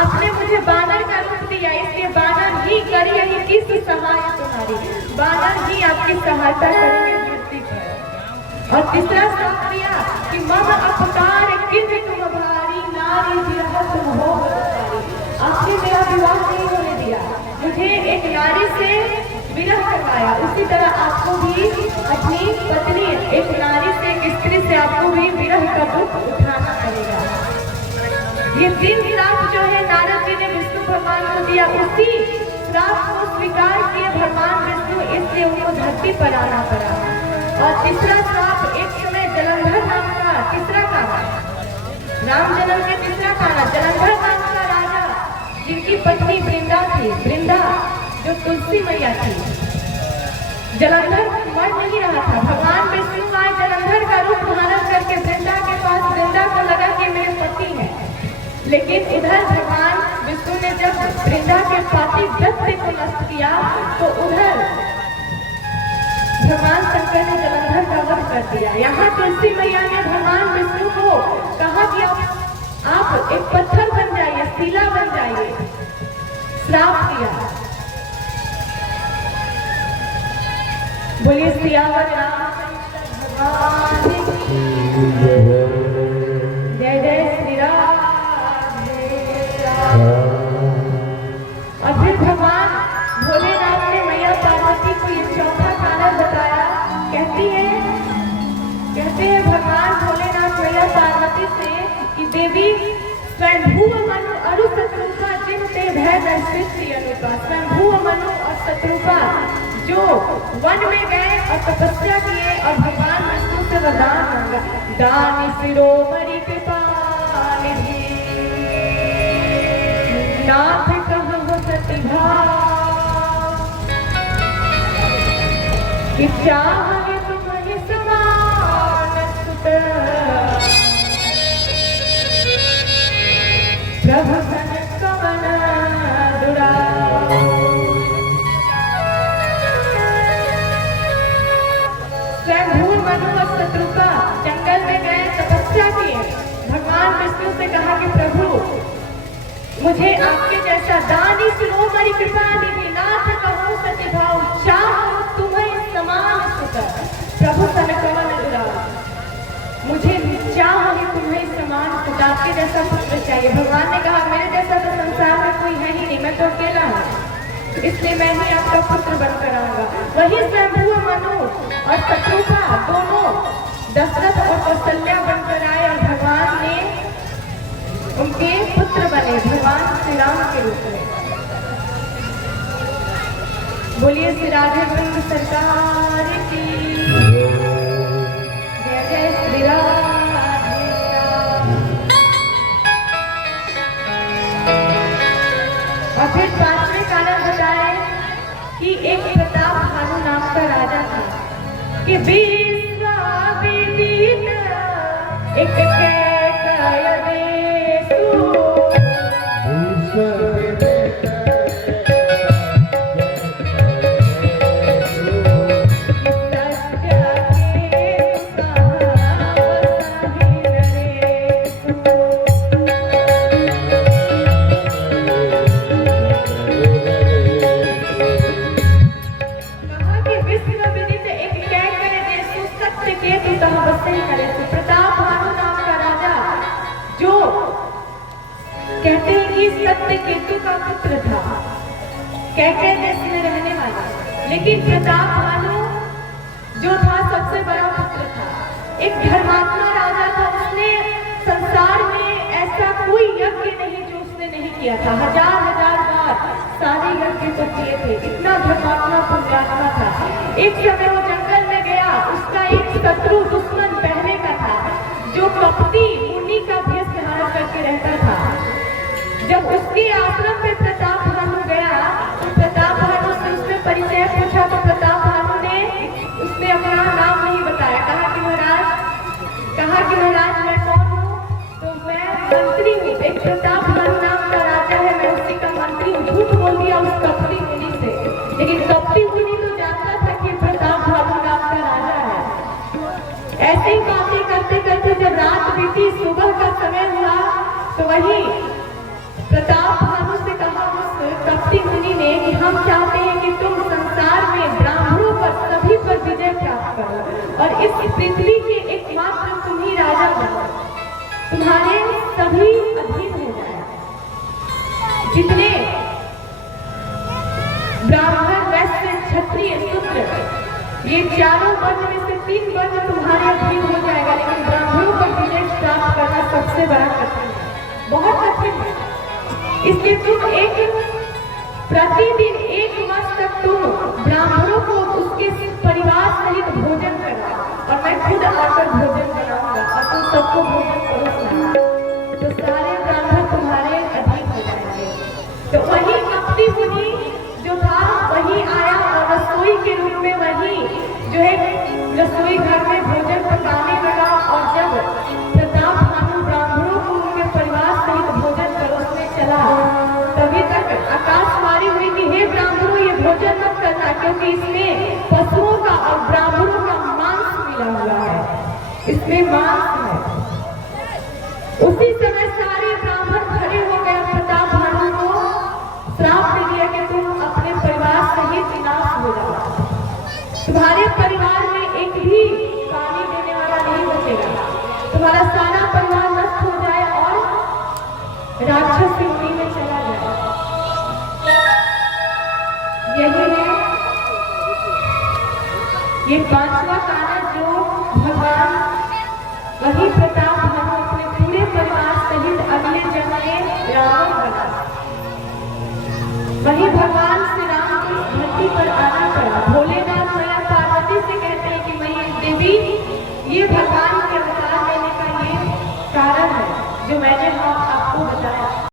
आपने मुझे बानर का रूप दिया, इसलिए बानर ही करेंगे किस सहाय तुम्हारी, बानर ही आपकी सहायता करेंगे धरती पर। और तीसरा श्राप दिया कि मम अपकार किंतु तुम भारी, नारी विरह तुम हो बलिहारी। आपने मेरा विवाह नहीं होने दिया, मुझे एक नारी से विरह करवाया, उसी तरह आपको भी अपनी पत्नी एक नारी से, एक स्त्री से आपको भी विरह का दुख उठाना पड़ेगा। ये 3 श्राप जो है नारद जी ने विष्णु भगवान को दिया, उसी श्राप को स्वीकार किए भगवान विष्णु, इसलिए उनको धरती पर आना पड़ा। और तीसरा श्राप एक समय जलंधर नाम का तीसरा काना, राम जन्म के तीसरा काना जलंधर नाम का राजा, जिनकी पत्नी वृंदा थी, वृंदा जो तुलसी मैया थी। जलंधर मर नहीं रहा था, भगवान विष्णु आए जलंधर का रूप धारण करके वृंदा के पास, वृंदा को लगा कि मेरे पति है, लेकिन इधर भगवान विष्णु ने जब वृंदा के पाति दत्त को नष्ट किया तो उधर भगवान शंकर ने जलंधर का वध कर दिया। यहाँ तुलसी मैया ने भगवान विष्णु को कहा कि आप एक पत्थर बन जाइए, शिला बन जाइए, श्राप दिया। बोलिए सियावर रामचंद्र भगवान की जय, जय श्री राम। और फिर भगवान भोलेनाथ ने मैया पार्वती को ये चौथा कारण बताया। कहते हैं भगवान भोलेनाथ मैया पार्वती से कि देवी स्वयंभू मनु अरु शत्रुपा जिन ते भय दर्शित अनुपा। स्वयंभू मनु और शत्रुपा जो वन में गए और तपस्या किए और भगवान विष्णु से वरदान मांगा, दानी शिरोमणि कृपा निधि नाथ कहु सति भाव, कि चाहे तुम्हें समान सुत प्रभु सन कवन दुराव। स्वयंभू मनु और शत्रुपा जंगल में गए, तपस्या किए, भगवान विष्णु से कहा कि प्रभु मुझे आपके जैसा दानी शिरोमणि कृपा निधि नाथ कहूँ सत्य भाव, चाहूँ तुम्हें समान सुत प्रभु सन कवन दुराव। मुझे चाहूँ तुम्हें समान सुत, आपके जैसा पुत्र चाहिए। भगवान ने कहा मेरे जैसा तो संसार में कोई है ही नहीं, मैं तो अकेला हूँ, इसलिए मैं ही आपका पुत्र बनकर आऊंगा। वही स्वयंभू मनु और शत्रुपा दोनों दशरथ और कौशल्या बनकर आए और भगवान ने उनके पुत्र बने भगवान श्री राम के रूप में। बोलिए श्री राधे वृंद सरकार की जय, जय श्री राधे राम। और फिर 5वें कारण बताए कि एक प्रताप भानु नाम का राजा था कि विश्वाविदित एक कहते हैं कि सत्यकेतु का पुत्र था, कैकेय देश में रहने वाला, लेकिन प्रताप भानु जो था सबसे बड़ा पुत्र था, एक धर्मात्मा राजा था। उसने संसार में ऐसा कोई यज्ञ नहीं जो उसने नहीं किया था, हजार बार सारे यज्ञ को किए थे, इतना धर्मात्मा पुण्यात्मा था। एक समय वो जंगल में गया, उसका एक शत्रु दुश्मन पहले का था जो कपटी मुनि का भेष धारण करके रहता था। जब उसके आश्रम में प्रताप भानु गया तो प्रताप भानु से उसने परिचय पूछा तो प्रताप भानु ने उसने अपना नाम नहीं बताया, कहा कि महाराज मैं कौन हूँ, तो मैं मंत्री हूँ, एक प्रताप भानु नाम का राजा है, मैं उसी का मंत्री हूँ। झूठ बोल दिया उस कपटी मुनि से, लेकिन कपटी मुनि तो जानता था कि प्रताप भानु नाम का राजा है। ऐसे ही बातें करते करते जब रात बीती, सुबह का समय हुआ तो वही प्रताप हम चाहते हैं कि तुम संसार में ब्राह्मणों पर सभी पर विजय प्राप्त करो और इस पृथ्वी के एकमात्र तुम ही राजा बनो, तुम्हारे सभी अधीन हो जाए। जितने ब्राह्मण, वैश्य, क्षत्रिय, शूद्र, ये चारों वर्ण में से 3 वर्ण तुम्हारे अधीन हो जाएगा, लेकिन ब्राह्मणों पर विजय प्राप्त करना सबसे बड़ा कठिन है, बहुत कठिन है। इसलिए तुम प्रतिदिन 1 वर्ष तक तुम ब्राह्मणों को उसके परिवार सहित भोजन करना, और मैं खुद आकर भोजन बनाऊंगा और तुम सबको भोजन परोसना, तो सारे ब्राह्मण तुम्हारे अधीन हो जाएंगे। तो वही कपटी मुनि जो था वही आया और रसोई के रूप में वही जो है रसोई घर में भोजन पकाने लगा, और जब प्रताप भानु ब्राह्मणों को उनके परिवार सहित भोजन परोसने चला, तभी तक आकाशवाणी हुई कि हे ब्राह्मणों, ये भोजन मत करना, क्योंकि इसमें पशुओं का और ब्राह्मणों का मांस मिला हुआ है, इसमें मांस है। उसी समय सारे ब्राह्मण खड़े हो गए, प्रताप भानु को श्राप दे दिया कि तुम अपने परिवार सहित विनाश हो जाओ, तुम्हारे परिवार में एक भी पानी देने वाला नहीं बचेगा, तुम्हारा सारा परिवार नष्ट हो जाए और राक्षस योनि में चला जाए। यही है ये 5वां कारण जो भगवान वही प्रताप भानु